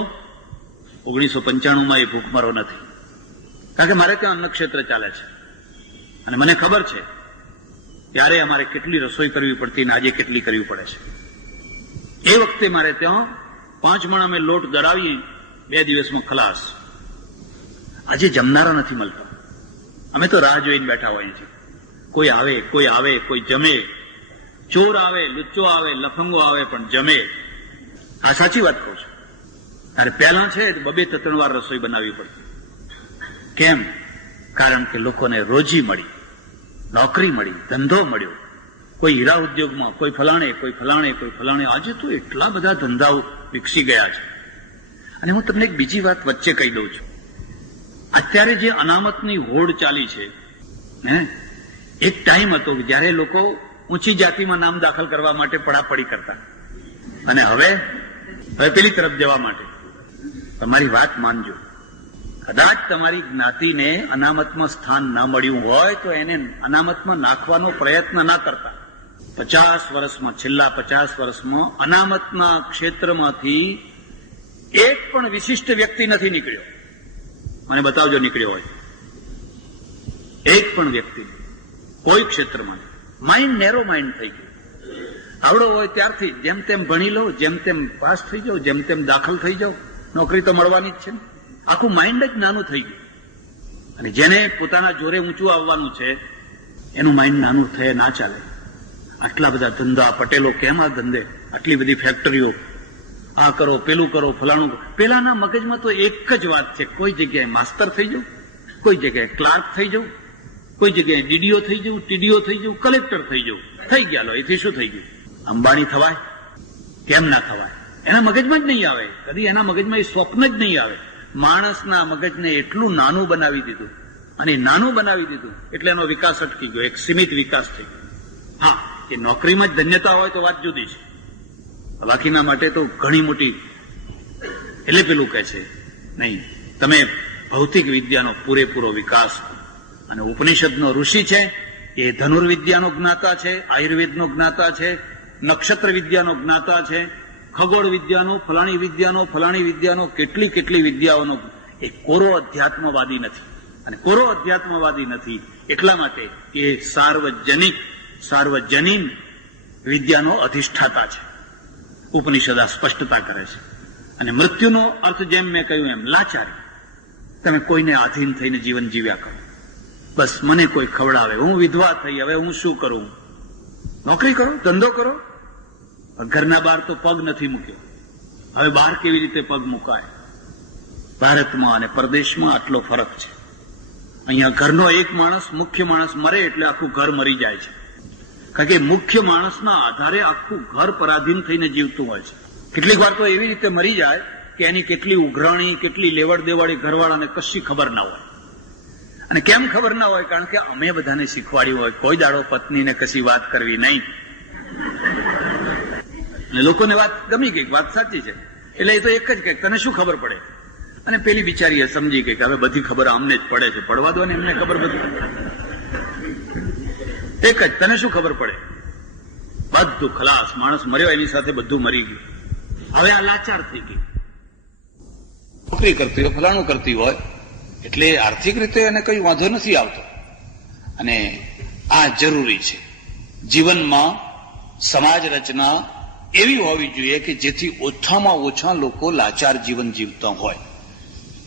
1995માં એ ભૂખમરો નથી. કારણ કે મારે ત્યાં અન્નક્ષેત્ર ચાલે છે અને મને ખબર છે ત્યારે અમારે કેટલી રસોઈ કરવી પડતી ને આજે કેટલી કરવી પડે છે. એ વખતે મારે ત્યાં 5 મણ અમે લોટ દળાવીએ, 2 દિવસમાં ખલાસ. આજે જમનારા નથી મળતા. અમે તો રાહ જોઈને બેઠા હોઈએ છીએ. કોઈ આવે, કોઈ જમે. ચોર આવે, લુચ્ચો આવે, લફંગો આવે, પણ જમે. આ સાચી વાત કહું છું. અરે પહેલા છે 2-3 વાર રસોઈ બનાવવી પડતી. કેમ? કારણ કે લોકોને રોજી મળી, નોકરી મળી, ધંધો મળ્યો. કોઈ હીરા ઉદ્યોગમાં, કોઈ ફલાણે. આજે તો એટલા બધા ધંધાઓ વિકસી ગયા છે. અને હું તમને એક બીજી વાત વચ્ચે કહી દઉં છું. અત્યારે જે અનામતની હોડ ચાલી છે, એક ટાઈમ હતો કે જ્યારે લોકો ઊંચી જાતિમાં નામ દાખલ કરવા માટે પડાપડી કરતા, અને હવે પેલી તરફ જવા માટે. તમારી વાત માનજો, કદાચ તમારી જ્ઞાતિને અનામતમાં સ્થાન ન મળ્યું હોય તો એને અનામતમાં નાખવાનો પ્રયત્ન ના કરતા. 50 વર્ષમાં, છેલ્લા 50 વર્ષમાં અનામતના ક્ષેત્રમાંથી એક પણ વિશિષ્ટ વ્યક્તિ નથી નીકળ્યો. મને બતાવજો નીકળ્યો હોય. એક પણ વ્યક્તિ કોઈ ક્ષેત્રમાં. માઇન્ડ નેરો માઇન્ડ થઈ ગયું. આવડો હોય ત્યારથી જેમ તેમ ભણી લો, જેમ તેમ પાસ થઈ જાઓ, જેમ તેમ દાખલ થઈ જાઓ, નોકરી તો મળવાની જ છે ને. આખું માઇન્ડ જ નાનું થઈ ગયું. અને જેને પોતાના જોરે ઊંચું આવવાનું છે એનું માઇન્ડ નાનું થયે ના ચાલે. આટલા બધા ધંધા, પટેલો કેમ આ ધંધે, આટલી બધી ફેક્ટરીઓ, આ કરો, પેલું કરો, ફલાણું કરો. પેલાના મગજમાં તો એક જ વાત છે, કોઈ જગ્યાએ માસ્તર થઈ જાઉં, કોઈ જગ્યાએ ક્લાર્ક થઈ જાઉં, કોઈ જગ્યાએ ડીડીઓ થઈ જવું, ટીડીઓ થઈ જવું, કલેક્ટર થઈ જવું. થઈ ગયા લો, એથી શું થઈ ગયું? અંબાણી થવાય? કેમ ના થવાય? એના મગજમાં જ નહીં આવે. કદી એના મગજમાં એ સ્વપ્ન જ નહીં આવે. માણસના મગજને એટલું નાનું બનાવી દીધું, અને નાનું બનાવી દીધું એટલે એનો વિકાસ અટકી ગયો. એક સીમિત વિકાસ થઈ ગયો. હા, એ નોકરીમાં જ ધન્યતા હોય તો વાત જુદી છે. બાકીના માટે તો ઘણી મોટી. એટલે પેલું કહે છે નહીં, તમે ભૌતિક વિદ્યાનો પૂરેપૂરો વિકાસ. અને ઉપનિષદનો ઋષિ છે એ ધનુર્વિદ્યાનો જ્ઞાતા છે, આયુર્વેદનો જ્ઞાતા છે, નક્ષત્ર વિદ્યાનો જ્ઞાતા છે, ખગોળ વિદ્યાનો, ફલાણી વિદ્યાનો, કેટલી વિદ્યાઓનો. એ કોરો અધ્યાત્મવાદી નથી. અને કોરો અધ્યાત્મવાદી નથી એટલા માટે એ સાર્વજનીન વિદ્યાનો અધિષ્ઠાતા છે. ઉપનિષદ આ સ્પષ્ટતા કરે છે. અને મૃત્યુનો અર્થ જેમ મેં કહ્યું એમ લાચારી. તમે કોઈને આધીન થઈને જીવન જીવ્યા કરો. બસ મને કોઈ ખવડાવે, હું વિધવા થઈ, હવે હું શું કરું? નોકરી કરો, ધંધો કરો. ઘરના બહાર તો પગ નથી મૂક્યો. હવે બહાર કેવી રીતે પગ મુકાય? ભારતમાં અને પરદેશમાં આટલો ફરક છે. અહીંયા ઘરનો એક માણસ, મુખ્ય માણસ મરે એટલે આખું ઘર મરી જાય છે. કારણ કે મુખ્ય માણસના આધારે આખું ઘર પરાધીન થઈને જીવતું હોય છે. કેટલીક વાર તો એવી રીતે મરી જાય કે એની કેટલી ઉઘરાણી, કેટલી લેવડ દેવાળી ઘરવાળાને કશી ખબર ના હોય. અને કેમ ખબર ના હોય? કારણ કે અમે બધાને શીખવાડ્યું હોય કોઈ દાડો પત્નીને કશી વાત કરવી નહીં. અને લોકોને વાત ગમી ગઈ, વાત સાચી છે એટલે એ તો એક જ કહે તને શું ખબર પડે? અને પેલી બિચારી સમજી ગઈ કે હવે બધી ખબર અમને જ પડે છે, પડવા દો ને એમને ખબર બધી. એક જ, તને શું ખબર પડે? બધું ખલાસ. માણસ મર્યો એની સાથે બધું મરી ગયું. હવે આ લાચાર થઈ ગઈ. નોકરી કરતી હોય, ફલાણું કરતી હોય એટલે આર્થિક રીતે એને કઈ વાંધો નથી આવતો. અને આ જરૂરી છે. જીવનમાં સમાજ રચના એવી હોવી જોઈએ કે જેથી ઓછામાં ઓછા લોકો લાચાર જીવન જીવતા હોય.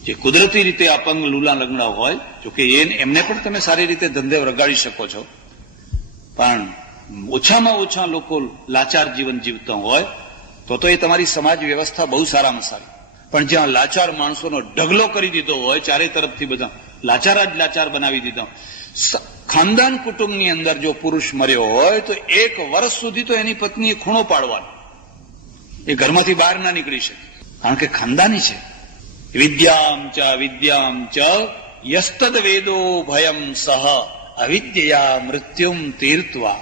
જે કુદરતી રીતે અપંગ, લૂલા લંગડા હોય, જોકે એમને પણ તમે સારી રીતે ધંધે વગાડી શકો છો, પણ ઓછામાં ઓછા લોકો લાચાર જીવન જીવતા હોય તો એ તમારી સમાજ વ્યવસ્થા બહુ સારામાં સારી. પણ જ્યાં લાચાર માણસોનો ઢગલો કરી દીધો હોય, ચારે તરફથી બધા લાચાર જ લાચાર બનાવી દીધા. ખાનદાન કુટુંબની અંદર જો પુરુષ મર્યો હોય તો 1 વર્ષ સુધી તો એની પત્નીએ ખૂણો પાડવાનો. એ ઘરમાંથી બહાર ના નીકળી શકે, કારણ કે ખાનદાની છે. વિદ્યામ ચ યસ્તદ વેદો ભયમ સહ અવિદ્યા મૃત્યુમ તીર્ત્વા.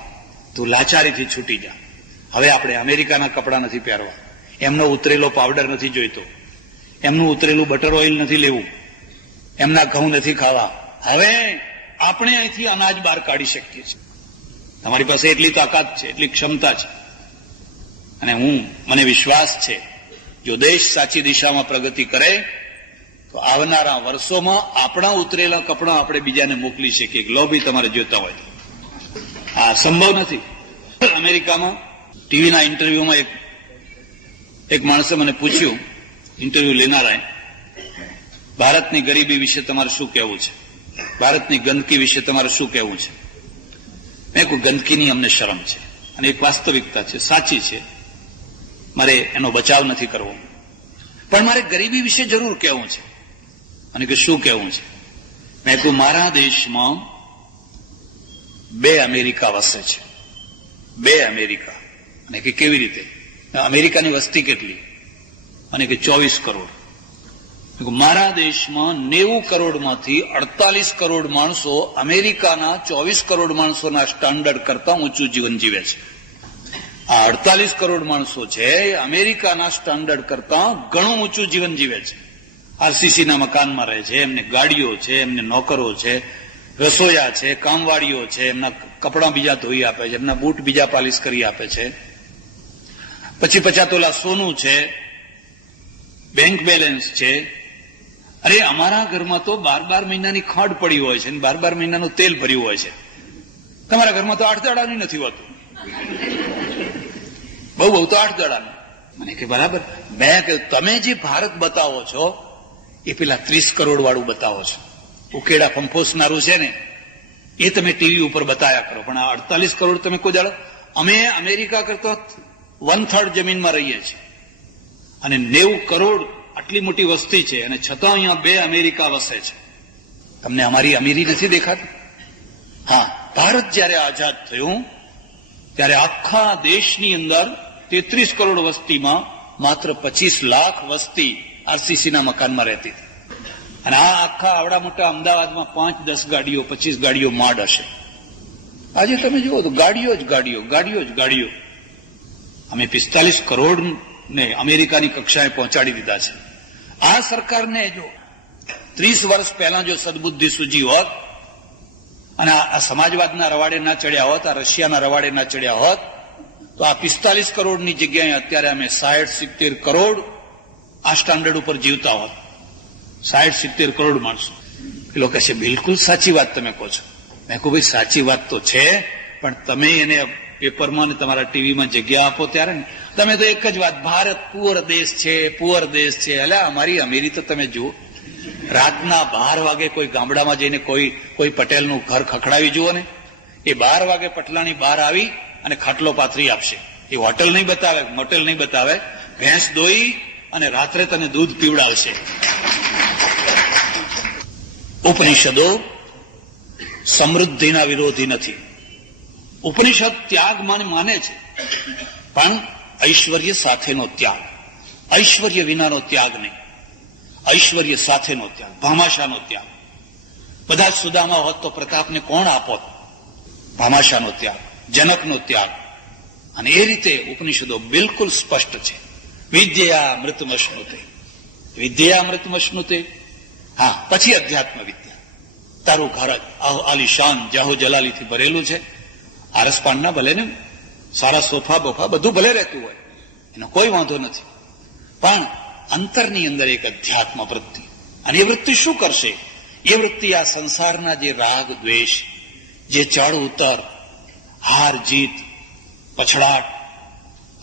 તું લાચારીથી છૂટી જા. હવે આપણે અમેરિકાના કપડાં નથી પહેરવા, એમનો ઉતરેલો પાવડર નથી જોઈતો, એમનું ઉતરેલું બટર ઓઇલ નથી લેવું, એમના ઘઉં નથી ખાવા. હવે આપણે અહીંથી અનાજ બહાર કાઢી શકીએ છીએ. તમારી પાસે એટલી તાકાત છે, એટલી ક્ષમતા છે. અને મને વિશ્વાસ છે જો દેશ સાચી દિશામાં પ્રગતિ કરે તો આવનારા વર્ષોમાં આપણા ઉતરેલા કપડાં આપણે બીજાને મોકલી શકીએ. લો બી તમારે જોતા હોય. આ સંભવ નથી. અમેરિકામાં ટીવીના ઇન્ટરવ્યુમાં એક એક માણસે મને પૂછ્યું, ઇન્ટરવ્યુ લેનારાએ, ભારતની ગરીબી વિશે તમારે શું કહેવું છે, ભારતની ગંદકી વિશે તમારે શું કહેવું છે? મેં કહ્યું, ગંદકીની અમને શરમ છે અને એક વાસ્તવિકતા છે, સાચી છે, મારે એનો બચાવ નથી કરવો, પણ મારે ગરીબી વિશે જરૂર કહેવું છે. અને કે શું કહેવું છે? મેં કહ્યું, મારા દેશમાં 2 અમેરિકા વસે છે, 2 અમેરિકા. અને કે કેવી રીતે? અમેરિકાની વસ્તી કેટલી? અને કે 24 કરોડ. મારા દેશમાં 90 કરોડમાંથી 48 કરોડ માણસો અમેરિકાના 24 કરોડ માણસોના સ્ટાન્ડર્ડ કરતા ઊંચું જીવન જીવે છે. આ 48 કરોડ માણસો છે એ અમેરિકાના સ્ટાન્ડર્ડ કરતા ઘણું ઊંચું જીવન જીવે છે. આરસીસીના મકાનમાં રહે છે, એમને ગાડીઓ છે, એમને નોકરો છે, રસોયા છે, કામવાળીઓ છે, એમના કપડાં બીજા ધોઈ આપે છે, એમના બૂટ બીજા પાલિશ કરી આપે છે, પછી 50 તોલા સોનું છે, બેંક બેલેન્સ છે. અરે અમારા ઘરમાં તો 12 મહિનાની ખાંડ પડી હોય છે, 12 મહિનાનું તેલ ભર્યું હોય છે. તમારા ઘરમાં તો 8 દાડાની નથી હોતું, બહુ તો 8 દાડાની. મને કે બરાબર. મેં કહ્યું, તમે જે ભારત બતાવો છો એ પેલા 30 કરોડ વાળું બતાવો છો, ઉકેડા ફંફોસનારું છે ને, એ તમે ટીવી ઉપર બતાવ્યા કરો. પણ આ 48 કરોડ તમે કોઈ દાડો? અમે અમેરિકા કરતા 1/3 જમીનમાં રહીએ છીએ અને 90 કરોડ આટલી મોટી વસ્તી છે અને છતાં અહીંયા 2 અમેરિકા વસે છે. તમને અમારી અમીરી નથી દેખાતી? હા, ભારત જયારે આઝાદ થયું ત્યારે આખા દેશની અંદર 33 કરોડ વસ્તીમાં માત્ર 25 લાખ વસ્તી આરસીસીના મકાનમાં રહેતી હતી. અને આ આખા આવડા મોટા અમદાવાદમાં 5-10 ગાડીઓ, 25 ગાડીઓ માંડ હશે. આજે તમે જુઓ તો ગાડીઓ જ ગાડીઓ, ગાડીઓ જ ગાડીઓ. અમે 45 કરોડને અમેરિકાની કક્ષાએ પહોંચાડી દીધા છે. આ સરકારને જો 30 વર્ષ પહેલા જો સદબુદ્ધિ સૂજી હોત અને આ સમાજવાદના રવાડે ના ચડ્યા હોત, આ રશિયાના રવાડે ના ચડ્યા હોત, તો આ 45 કરોડની જગ્યાએ અત્યારે અમે 60-70 કરોડ આ સ્ટાન્ડર્ડ ઉપર જીવતા હોત. 60-70 કરોડ માણસો. એ લોકો કહે છે, બિલકુલ સાચી વાત તમે કહો છો. મેં કહું, ભાઈ સાચી વાત તો છે, પણ તમે એને પેપરમાં ને તમારા ટીવીમાં જગ્યા આપો ત્યારે ને તમે તો એક જ વાત, ભારત પુઅર દેશ છે, પુઅર દેશ છે. એટલે અમારી અમીરી તો તમે જુઓ. રાતના 12 વાગે કોઈ ગામડામાં જઈને કોઈ પટેલનું ઘર ખખડાવી જુઓ ને, એ 12 વાગે પટલાની બહાર આવી અને ખાટલો પાથરી આપશે. એ હોટલ નહીં બતાવે, મોટેલ નહીં બતાવે, ભેંસ દોઈ અને રાત્રે તને દૂધ પીવડાવશે. ઉપનિષદો સમૃદ્ધિના વિરોધી નથી. ઉપનિષદ ત્યાગ માને છે, પણ ઐશ્વર્ય સાથેનો ત્યાગ, ઐશ્વર્ય વિનાનો ત્યાગ નહીં, ઐશ્વર્ય સાથેનો ત્યાગ, ભામાશાનો ત્યાગ. બધા જ સુદામા હોત તો પ્રતાપને કોણ આપોત? ભામાશાનો ત્યાગ, જનકનો ત્યાગ. અને એ રીતે ઉપનિષદો બિલકુલ સ્પષ્ટ છે. વિદ્યા મૃતમશ્નુતે, વિદ્યા મૃતમશ્નુતે. હા, પછી અધ્યાત્મ વિદ્યા. તારું ઘર આલિશાન જાહો જલાલીથી ભરેલું છે, આરસપાનના ભલે ને સારા સોફા બોફા બધું ભલે રહેતું હોય, એનો કોઈ વાંધો નથી, પણ અંતરની અંદર એક અધ્યાત્મ વૃત્તિ. અને એ વૃત્તિ શું કરશે? એ વૃત્તિ આ સંસારના જે રાગ દ્વેષ, જે ચડ ઉતર, હાર જીત, પછડાટ,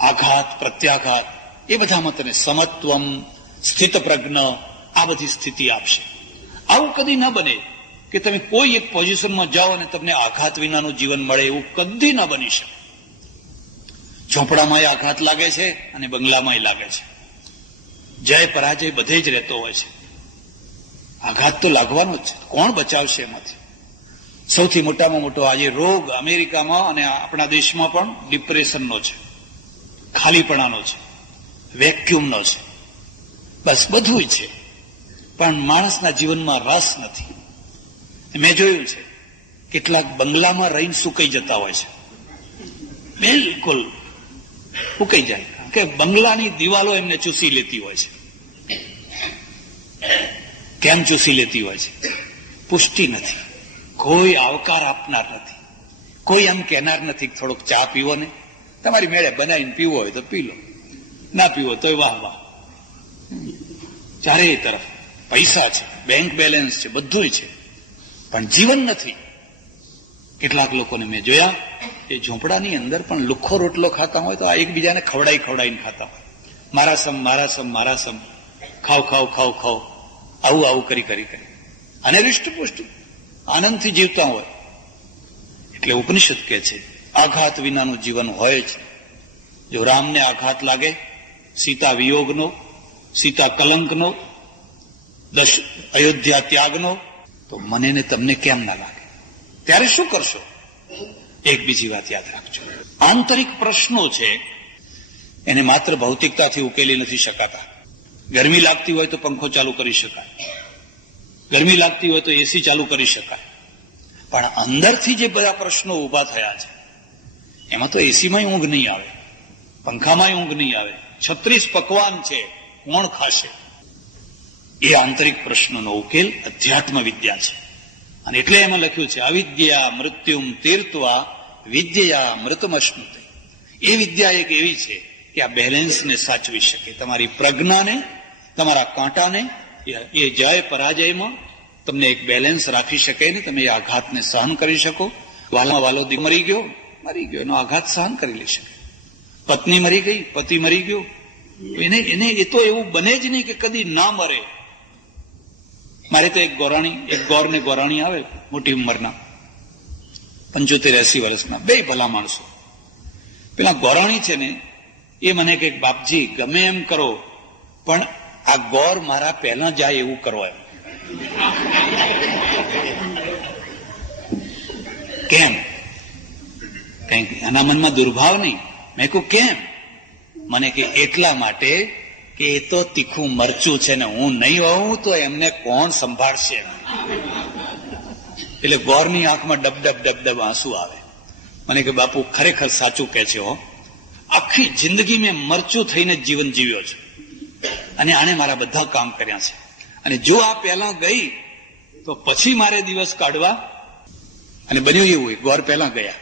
આઘાત પ્રત્યાઘાત, એ બધામાં તને સમત્વમ, સ્થિત પ્રજ્ઞ, આ બધી સ્થિતિ આપશે. આવું કદી ન બને કે તમે કોઈ એક પોઝિશનમાં જાઓ અને તમને આઘાત વિનાનું જીવન મળે, એવું કદી ન બની શકે. ઝોપડામાં આઘાત લાગે છે અને બંગલામાં લાગે છે. જય પરાજય બધે જ રહેતો હોય છે. આઘાત તો લાગવાનો જ છે. કોણ બચાવશે એમાંથી? સૌથી મોટામાં મોટો આજે રોગ અમેરિકામાં અને આપણા દેશમાં પણ ડિપ્રેશનનો છે, ખાલીપણાનો છે, વેક્યુમનો છે. બસ બધું છે, પણ માણસના જીવનમાં રસ નથી. મેં જોયું છે કેટલાક બંગલામાં રહીને સુકાઈ જતા હોય છે, બિલકુલ સુકાઈ જાય, કે બંગલાની દિવાલો એમને ચૂસી લેતી હોય છે. કેમ ચૂસી લેતી હોય છે? પુષ્ટિ નથી, કોઈ આવકાર આપનાર નથી, કોઈ એમ કહેનાર નથી થોડોક ચા પીવો ને, તમારી મેળે બનાવીને પીવો હોય તો પી લો, ના પીવો તોય વાહ વાહ. ચારેય તરફ પૈસા છે, બેંક બેલેન્સ છે, બધું છે, પણ જીવન નથી. કેટલાક લોકોને મેં જોયા એ ઝૂંપડાની અંદર પણ લુખ્ખો રોટલો ખાતા હોય તો આ એકબીજાને ખવડાવીને ખાતા હોય. મારા સમ ખાવ આવું કરી અને હૃષ્ટપુષ્ટ આનંદથી જીવતા હોય. એટલે ઉપનિષદ કહે છે આઘાત વિનાનું જીવન હોય જ. જો રામને આઘાત લાગે, સીતા વિયોગનો, સીતા કલંકનો, અયોધ્યા ત્યાગનો, તો મને ને તમને કેમ ના લાગે? ત્યારે શું કરશો? એક બીજી વાત યાદ રાખજો, આંતરિક પ્રશ્નો છે એને માત્ર ભૌતિકતાથી ઉકેલી નથી શકાતા. ગરમી લાગતી હોય તો પંખો ચાલુ કરી શકાય, ગરમી લાગતી હોય તો એસી ચાલુ કરી શકાય, પણ અંદરથી જે બધા પ્રશ્નો ઉભા થયા છે એમાં તો એસીમાં ઊંઘ નહીં આવે, પંખામાં ઊંઘ નહીં આવે. 36 પકવાન છે, કોણ ખાશે? એ આંતરિક પ્રશ્નોનો ઉકેલ અધ્યાત્મ વિદ્યા છે. અને એટલે એમાં લખ્યું છે અવિદ્યા મૃત્યુમ તીર્ત્વા વિદ્યા મૃતમશ્નુતે. એ વિદ્યા એક એવી છે કે આ બેલેન્સને સાચવી શકે, તમારી પ્રજ્ઞાને, તમારા કાંટાને, એ જય પરાજયમાં તમને એક બેલેન્સ રાખી શકે ને તમે એ આઘાતને સહન કરી શકો. વાલો મરી ગયો એનો આઘાત સહન કરી લઈ શકે. પત્ની મરી ગઈ, પતિ મરી ગયો, એને એ તો એવું બને જ નહીં કે કદી ના મરે. મારે તો એક ગોર ને ગોરાણી આવે મોટી ઉંમરના, 75-80 વર્ષના, બે ભલા માણસો. પેલા ગોરાણી છે ને એ મને કે બાપજી ગમે એમ કરો પણ આ ગોર મારા પહેલા જાય એવું કરો એમ. કેમ? કઈ એના મનમાં દુર્ભાવ નહીં. મેં કહ્યું કેમ? મને કે એટલા માટે કે એ તો તીખું મરચું છે ને હું નહીં હોઉં તો એમને કોણ સંભાળશે? એટલે ગોરની આંખમાં ડબ આંસુ આવે. મને કે બાપુ ખરેખર સાચું કે છે હો, આખી જિંદગી મેં મરચું થઈને જીવન જીવ્યો છું અને આણે મારા બધા કામ કર્યા છે, અને જો આ પહેલા ગઈ તો પછી મારે દિવસ કાઢવા. અને બન્યું એવું, ગોર પહેલા ગયા.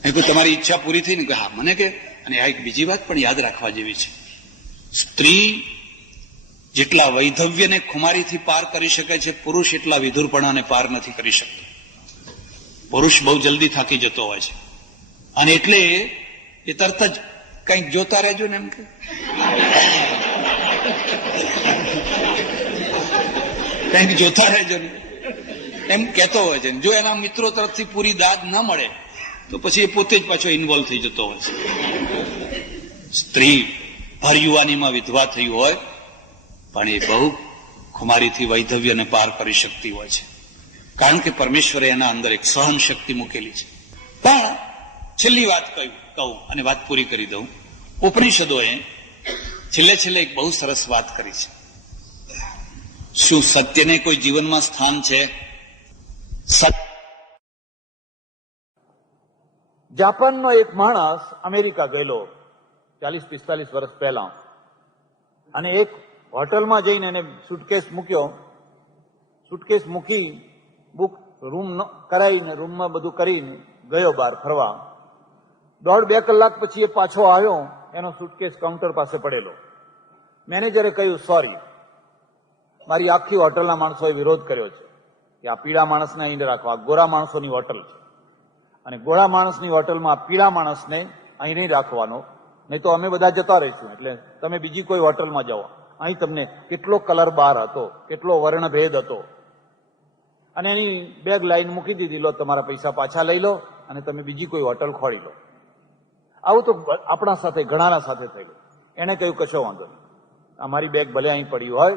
મેં કહ્યું તમારી ઈચ્છા પૂરી થઈ ને? કે હા. મને કે અને આ એક બીજી વાત પણ યાદ રાખવા જેવી છે, સ્ત્રી જેટલા વૈધવ્યને ખુમારીથી પાર કરી શકે છે, પુરુષ એટલા વિધુરપણાને પાર નથી કરી શકતો. પુરુષ બહુ જલ્દી થાકી જતો હોય છે, અને એટલે એ તરત જ કંઈક જોતા રહેજો ને એમ કે કંઈક જોતા રહેજો ને એમ કહેતો હોય છે. જો એના મિત્રો તરફથી પૂરી દાદ ન મળે તો પછી એ પોતે જ પાછો ઇન્વોલ્વ થઈ જતો હોય છે. સ્ત્રી ભર યુવાનીમાં વિધવા થઈ હોય પણ એ બહુ ખુમારીથી વૈધવ્યને પાર કરી શકતી હોય છે, કારણ કે પરમેશ્વરે એના અંદર એક સહન શક્તિ મૂકેલી છે. પણ છેલ્લી વાત કહું અને વાત પૂરી કરી દઉં. ઉપનિષદોએ છેલ્લે એક બહુ સરસ વાત કરી છે. શું સત્યને કોઈ જીવનમાં સ્થાન છે? જાપાનનો એક માણસ અમેરિકા ગયેલો 40-45 વર્ષ પહેલા, અને એક હોટલમાં જઈને એને સુટકેસ મૂકી બુક રૂમ કરાવીને રૂમમાં બધું કરીને ગયો બહાર ફરવા. 1.5-2 કલાક પછી એ પાછો આવ્યો, એનો સુટકેસ કાઉન્ટર પાસે પડેલો. મેનેજરે કહ્યું સોરી, મારી આખી હોટલના માણસોએ વિરોધ કર્યો છે કે આ પીળા માણસને અહીં રાખો, આ ગોરા માણસોની હોટલ છે અને ગોરા માણસની હોટલમાં પીળા માણસને અહીં નહીં રાખવાનો, નહીં તો અમે બધા જતા રહીશું, એટલે તમે બીજી કોઈ હોટલમાં જાઓ. અહીં તમને કેટલો કલર બાર હતો, કેટલો વર્ણભેદ હતો, અને એની બેગ લાઈન મૂકી દીધી, લો તમારા પૈસા પાછા લઈ લો અને તમે બીજી કોઈ હોટલ ખોલી લો. આવું તો આપણા સાથે ઘણાના સાથે થયેલું. એને કહ્યું કશો વાંધો નહીં, અમારી બેગ ભલે અહીં પડી હોય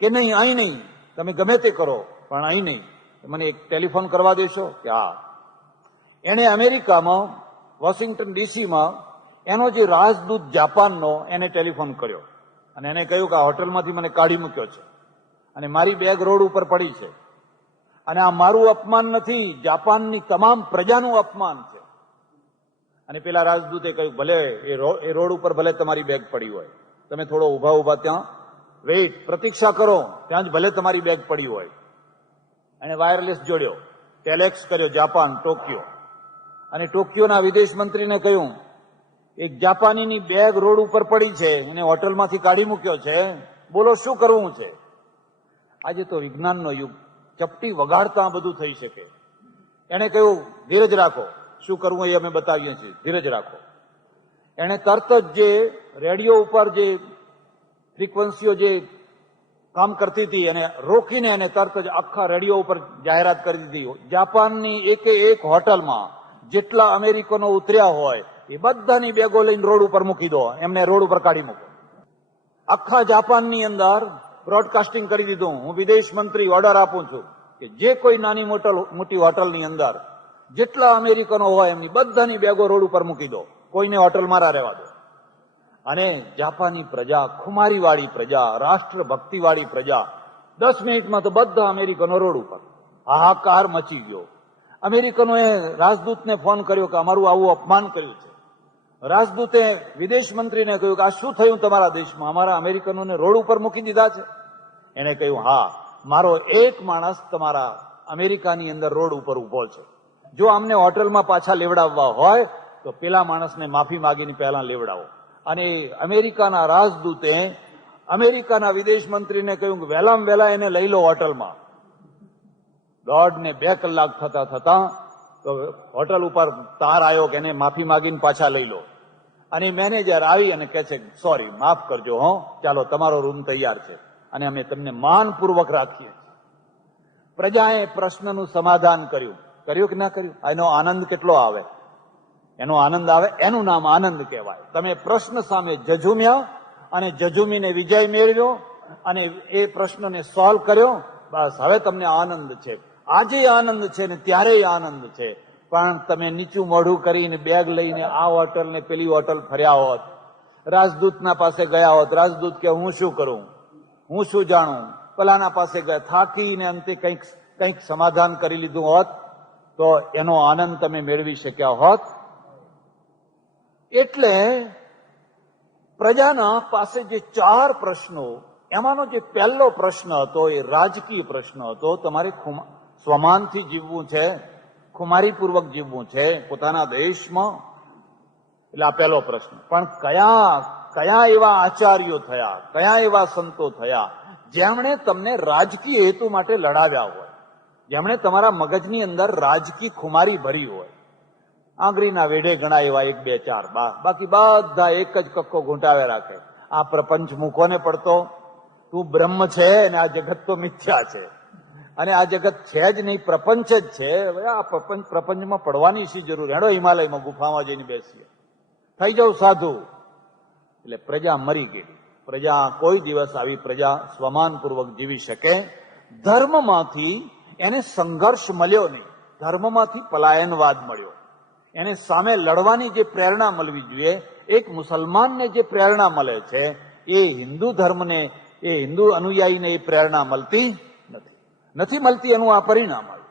કે નહીં, અહીં નહીં, તમે ગમે તે કરો પણ અહીં નહીં, મને એક ટેલિફોન કરવા દેશો? કે હા. એને અમેરિકામાં વોશિંગ્ટન ડીસીમાં એનો જે રાજદૂત જાપાનનો એને ટેલિફોન કર્યો અને એને કહ્યું કે આ હોટલમાંથી મને કાઢી મૂક્યો છે અને મારી બેગ રોડ ઉપર પડી છે, અને આ મારું અપમાન નથી, જાપાનની તમામ પ્રજાનું અપમાન છે. અને પેલા રાજદૂતે કહ્યું ભલે એ રોડ ઉપર ભલે તમારી બેગ પડી હોય, તમે થોડો ઉભા ત્યાં પ્રતીક્ષા કરો, ત્યાં જ ભલે તમારી બેગ પડી હોય. અને વાયરલેસ જોડ્યો, ટેલેક્સ કર્યો જાપાન, ટોક્યો, અને ટોક્યોના વિદેશ મંત્રીને કહ્યું એક જાપાનીની બેગ રોડ ઉપર પડી છે, એને હોટલમાંથી કાઢી મૂક્યો છે, બોલો શું કરવું છે? આજે તો વિજ્ઞાનનો યુગ, ચપટી વગાડતા આ બધું થઈ શકે. એને કહ્યું ધીરજ રાખો, શું કરવું એ અમે બતાવીએ છીએ, ધીરજ રાખો. એણે તરત જ જે રેડિયો ઉપર જે ફ્રીક્વન્સીઓ જે કામ કરતી હતી એને રોકીને એને તરત જ આખા રેડિયો ઉપર જાહેરાત કરી દીધી. જાપાનની એક હોટલમાં જેટલા અમેરિકનો ઉતર્યા હોય એ બધાની બેગો લઈને રોડ ઉપર મૂકી દો, એમને રોડ ઉપર કાઢી મૂકો. આખા જાપાનની અંદર બ્રોડકાસ્ટિંગ કરી દીધું. હું વિદેશ મંત્રી ઓર્ડર આપું છું કે જે કોઈ નાની મોટી હોટલની અંદર જેટલા અમેરિકનો હોય એમની બધાની બેગો રોડ ઉપર મૂકી દો, કોઈને હોટલમાં ના રહેવા દો. અને જાપાની પ્રજા, ખુમારીવાળી પ્રજા, રાષ્ટ્રભક્તિવાળી પ્રજા, 10 મિનિટમાં તો બધા અમેરિકનો રોડ ઉપર. હાહાકાર મચી ગયો. અમેરિકનોએ રાજદૂતને ફોન કર્યો કે અમારું આવું અપમાન કર્યું છે. રાજદૂતે વિદેશ મંત્રીને કહ્યું કે આ શું થયું તમારા દેશમાં, અમારા અમેરિકનોને રોડ ઉપર મૂકી દીધા છે? એને કહ્યું હા, મારો એક માણસ તમારા અમેરિકાની અંદર રોડ ઉપર ઉભો છે. જો આમને હોટલમાં પાછા લેવડાવવા હોય તો પેલા માણસને માફી માગીને પહેલા લેવડાવો. અને અમેરિકાના રાજદૂતે અમેરિકાના વિદેશ મંત્રીને કહ્યું કે વહેલામાં વહેલા એને લઈ લો હોટલમાં. 1.5 ને 2 કલાક થતા તો હોટલ ઉપર તાર આવ્યો કે એને માફી માગીને પાછા લઈ લો. અને મેનેજર આવી અને કહે છે સોરી, માફ કરજો, હો, ચાલો તમારો રૂમ તૈયાર છે અને અમે તમને માનપૂર્વક રાખીએ. પ્રજાએ પ્રશ્નનું સમાધાન કર્યું કે ના કર્યું? એનો આનંદ કેટલો આવે? એનો આનંદ આવે, એનું નામ આનંદ કહેવાય. તમે પ્રશ્ન સામે જજુમ્યા અને જજુમીને વિજય મેળવ્યો અને એ પ્રશ્નને સોલ્વ કર્યો, બસ હવે તમને આનંદ છે. આજે આનંદ છે ને ત્યારે આનંદ છે. પણ તમે નીચું મોઢું કરીને બેગ લઈને આ હોટલ ને પેલી હોટલ ફર્યા હોત, રાજદૂતના પાસે ગયા હોત, રાજદૂત કે હું શું કરું, હું શું જાણું, પેલાના પાસે ગયા, થાકીને અંતે કંઈક સમાધાન કરી લીધું હોત તો એનો આનંદ તમે મેળવી શક્યા હોત. એટલે પ્રજાના પાસે જે 4 પ્રશ્નો, એમાંનો જે પહેલો પ્રશ્ન હતો એ રાજકીય પ્રશ્ન હતો. તમારે સ્વમાનથી જીવવું છે, ખુમારીપૂર્વક જીવવું છે પોતાના દેશમાં. એટલે આ પહેલો પ્રશ્ન. પણ કયા એવા આચાર્યો થયા, કયા એવા સંતો થયા જેમણે તમને રાજકીય હેતુ માટે લડાવ્યા હોય, જેમણે તમારા મગજની અંદર રાજકીય ખુમારી ભરી હોય? આંગળીના વેઢે ઘણા એવા 1, 2, 4, બાકી બધા એક જ કક્કો ઘૂંટાવે રાખે. આ પ્રપંચ મૂકોને પડતો, તું બ્રહ્મ છે અને આ જગત તો મિથ્યા છે અને આ જગત છે જ નહીં, પ્રપંચ જ છે. આ પ્રપંચમાં પડવાની શી જરૂર? હેડો હિમાલયમાં ગુફામાં જઈને બેસીએ, થઈ જાવ સાધુ. એટલે પ્રજા મરી ગઈ. પ્રજા કોઈ દિવસ આવી પ્રજા સ્વમાનપૂર્વક જીવી શકે? ધર્મમાંથી એને સંઘર્ષ મળ્યો નહીં, ધર્મમાંથી પલાયનવાદ મળ્યો. એને સામે લડવાની જે પ્રેરણા મળવી જોઈએ, એક મુસલમાનને જે પ્રેરણા મળે છે એ હિન્દુ ધર્મને, એ હિન્દુ અનુયાયીને એ પ્રેરણા મળતી નથી. એનું આ પરિણામ આવ્યું.